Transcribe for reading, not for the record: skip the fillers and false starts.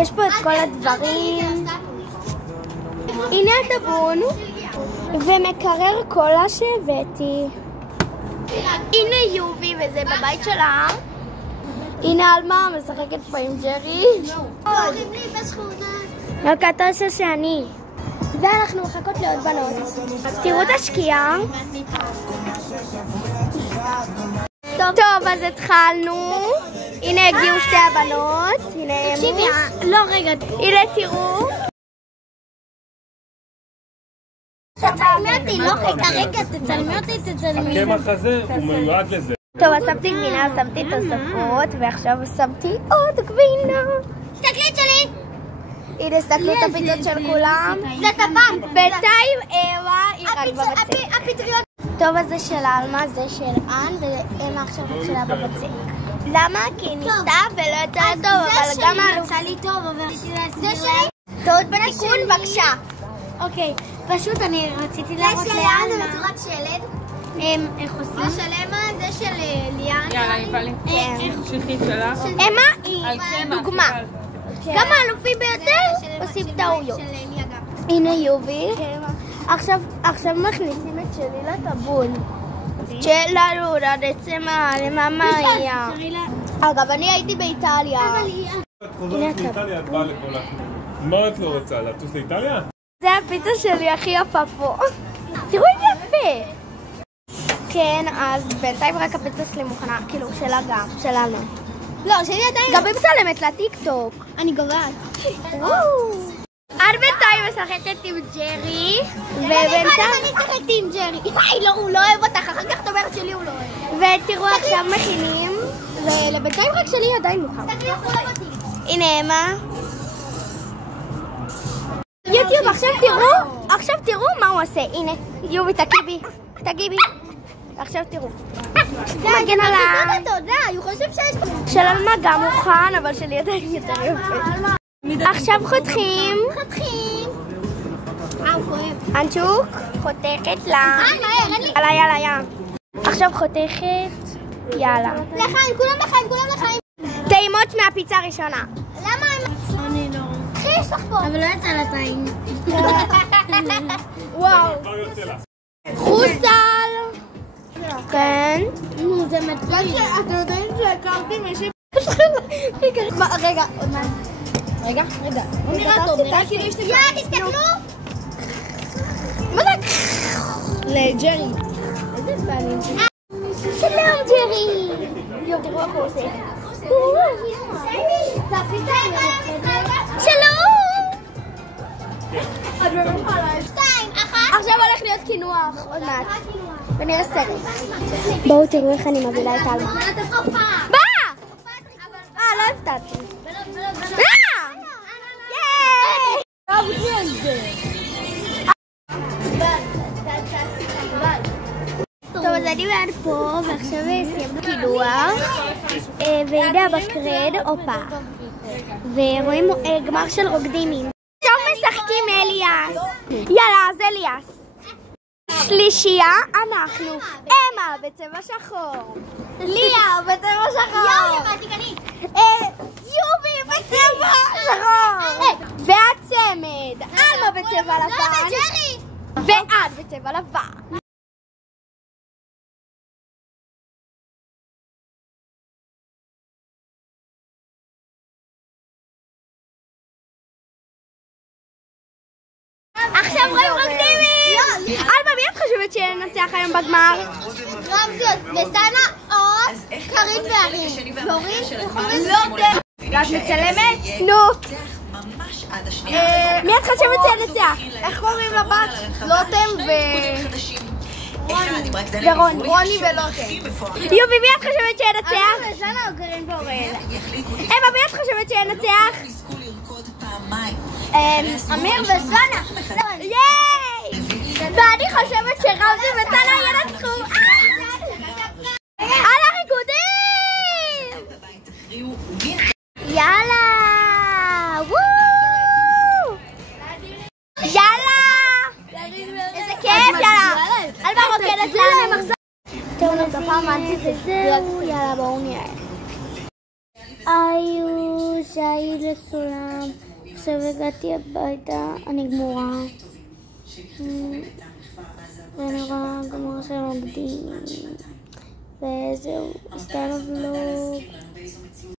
יש פה את כל הדברים. הנה הטבון ומקרר קולה שהבאתי. הנה יובי וזה בבית שלה. הנה אלמה משחקת פה עם ג'רי. רק אתה עושה שאני. ואנחנו מחכות לעוד בנות. תראו את השקיעה. טוב, אז התחלנו. הנה הגיעו שתי הבנות. תקשיבי, לא רגע. הנה תראו. תצלמי אותי, לא רגע, תצלמי אותי. הקמח הזה הוא מיועד לזה. טוב, אז שמתי גבינה, שמתי תוספות, ועכשיו שמתי עוד גבינה. תסתכלי את שלי! הנה, הסתכלו את הפיצות של כולם. זה טבן! בינתיים אמה היא רק בבצק. הפטריות. טוב, אז זה של אלמה, זה של אן, ואמה עכשיו שלה בבצק. למה? כי היא ניסתה ולא יצא לה טוב, אבל גם עשה לי טוב, אבל זה שלי? טעות בתיקון, בבקשה. אוקיי, פשוט אני רציתי להראות לאלמה. זה בצורת שלד. איך עושים? זה של אמה, זה של ליאן. יאללה, יפעלי. שכחית שלך. אמה היא דוגמה. גם האלופים ביותר עושים טעויות. הנה יובי. עכשיו מכניסים את שלי לטבון. צ'לה לורה דצמה לממאיה. אגב, אני הייתי באיטליה. מה את לא רוצה? לטוס לאיטליה? זה הפיצה שלי הכי יפה פה. תראו איזה יפה. כן, אז בינתיים רק הפיצה שלי מוכנה, כאילו שלה גם, שלנו. לא, שלי עדיין. גם היא מצלמת לטיק טוק. אני גובעת. עד בינתיים משחקת עם ג'רי. ובינתיים אני משחקת עם ג'רי. הוא לא אוהב אותך, אחר כך את אומרת שלי הוא לא אוהב. ותראו עכשיו מכינים. ולבינתיים רק שלי עדיין מוכן. הנה אמה. יוטיוב, עכשיו תראו מה הוא עושה. הנה, יובי, תגיבי. עכשיו תראו. מגן עליי. הוא חושב שיש פה. של אלמה גם מוכן, אבל שלי עדיין יותר יפה. עכשיו חותכים. הוא כואב. אנצ'וק, חותכת לה. יאללה. עכשיו חותכת. יאללה. לחיים, כולם לחיים. טעימות מהפיצה הראשונה. למה הם... אני לא. יש לך פה. אבל לא יצא לה טעים. וואו. חוסל. כן. זה מתאים. אתם יודעים שהקרתי מישהי... רגע, עוד מה? רגע. הוא נראה טוב, נראה כאילו יש לי... תסתכלו! מה זה? לג'רי. איזה פעמים. שלום ג'רי! תראו איך הוא עושה. שלום! 2, 1. עכשיו הולך להיות קינוח, עוד מעט. ונראה סרט. בואו תראו איך אני מובילה את אלמה. באה! לא הפתעתי. טוב, אז אני מעט פה, ועכשיו סיימנו קינוח. והנה הבקרד, הופה. ורואים גמר של רוקדינים. עכשיו משחקים אליאס. יאללה, אז אליאס. שלישייה, אנחנו. אמה בצבע שחור. ליה בצבע שחור. יובי בצבע שחור. והצמד. אלמה בצבע לבן. ואת בצבע לבן. עכשיו רואים רוקדימים! אלמה, מי את חושבת שננצח היום בגמר? רמזיות, וסנה עוד קרית וערים. יורין? לא, את מצלמת? נו. מי את חושבת שננצח? איך קוראים לבת? לוטם ורוני ולוטם. יובי, מי את חושבת שננצח? וסנה או קרין ואורל? אמה, מי את חושבת שננצח? אמיר וסנה. ייי! ואני חושבת שרמזי וסנה ינצחו. על הריקודים! יאללה! וואו! יאללה! איזה כיף, יאללה! אלמה רוקדת לנו. טוב, נתפעם עד שתזהו. יאללה, בואו נראה. היו שהי לסולם. עכשיו הגעתי הביתה, אני גמורה. ואני רואה גמורה של עובדים. וזהו, הסתיים הוולוג.